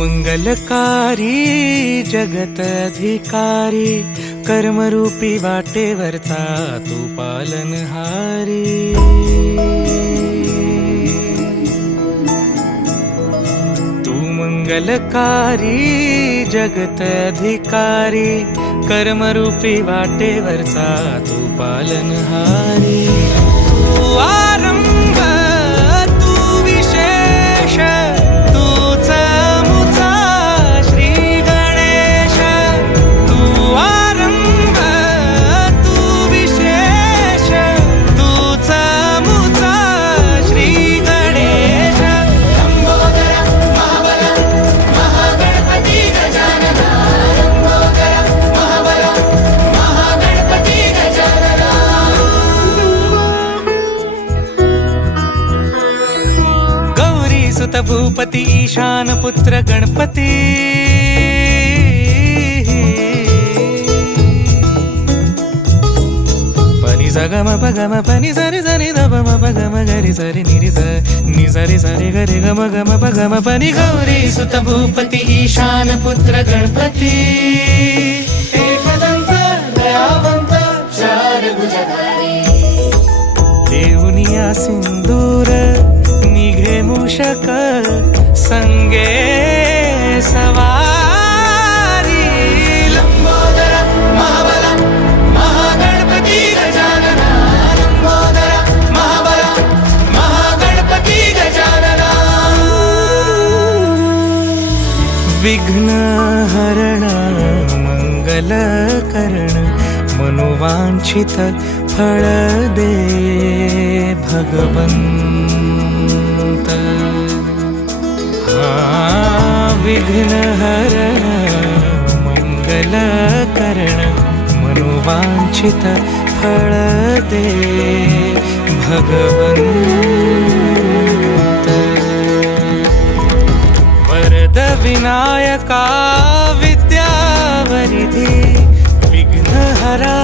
मंगलकारी जगत अधिकारी, कर्मरूपी वाटेवरचा तू पालनहारी। तू मंगलकारी जगत अधिकारी, कर्मरूपी वाटेवरचा तू पालनहारी। तू आरंभ तू विशेष, तूच मुचा श्री गणेश। तू आरंभ तू विशेष, तूच मुचा श्री गणेश। लंबोदर महाबल महागणपती गजानन, लंबोदर महाबल महागणपती गजानन। गौरी सुत भूपती ईशान पुत्र गणपती। पनि सगम पगम पनि सरि सरि ध म पगम गरि सरि निरि स नि सरि सरि गरि गम गम पगम पनि। गौरी सुत भूपती ईशान पुत्र गणपती। एकदंत दयावंत चार भुजधारी, देऊनिया सिंदूर निघे मूषक, संगे सवारी। लंबोदर महाबल महागणपती गजानन, लंबोदर महाबल महागणपती गजानन। विघ्न हरण मंगल करण, मनोवांछित फळ दे भगवंत। विघ्न हरण मंगल करण, मनोवांछित फळ दे भगवंत। वरद विनायका विद्यावरिधी, विघ्नहरा